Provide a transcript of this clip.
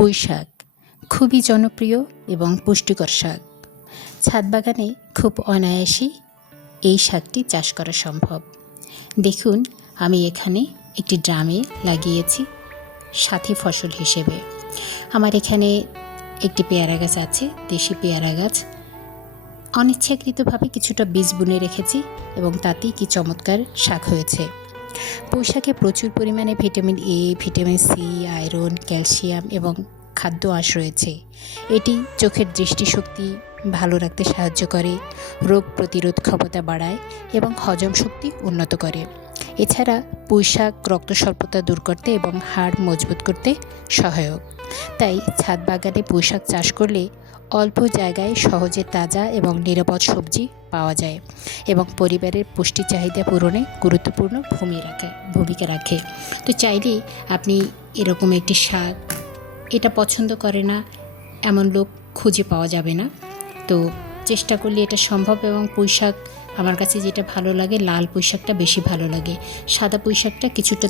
পুঁই শাক খুবই জনপ্রিয় এবং পুষ্টিকর শাক। ছাদ বাগানে খুব অনায়াসেই এই শাকটি চাষ করা সম্ভব। দেখুন, আমি এখানে একটি ড্রামে লাগিয়েছি সাথী ফসল হিসেবে। আমার এখানে একটি পেয়ারা গাছ আছে, দেশি পেয়ারা গাছ। অনিচ্ছাকৃতভাবে কিছুটা বীজ বুনে রেখেছি এবং তাতেই কি চমৎকার শাক হয়েছে। পুঁই শাকে প্রচুর পরিমাণে vitamin A, vitamin C, iron, calcium এবং খাদ্য আঁশ রয়েছে। এটি চোখের দৃষ্টিশক্তি ভালো রাখতে সাহায্য করে, রোগ প্রতিরোধ ক্ষমতা বাড়ায় এবং হজম শক্তি উন্নত করে। এছাড়া পুঁই শাক রক্ত স্বল্পতা দূর করতে এবং হাড় মজবুত করতে সহায়ক। তাই ছাদ বাগানে পুঁই শাক চাষ করলে অল্প জায়গায় সহজে তাজা এবং নিরাপদ সবজি পাওয়া যায় এবং পরিবারের পুষ্টি চাহিদা পূরণে গুরুত্বপূর্ণ ভূমিকা রাখে। তো চাইলেই আপনি এরকম একটি শাক, এটা পছন্দ করে না এমন লোক খুঁজে পাওয়া যাবে না। তো চেষ্টা করলে এটা সম্ভব। এবং পুঁই শাক আমার কাছে যেটা ভালো লাগে, লাল পুঁই শাকটা বেশি ভালো লাগে। সাদা পুঁই শাকটা কিছুটা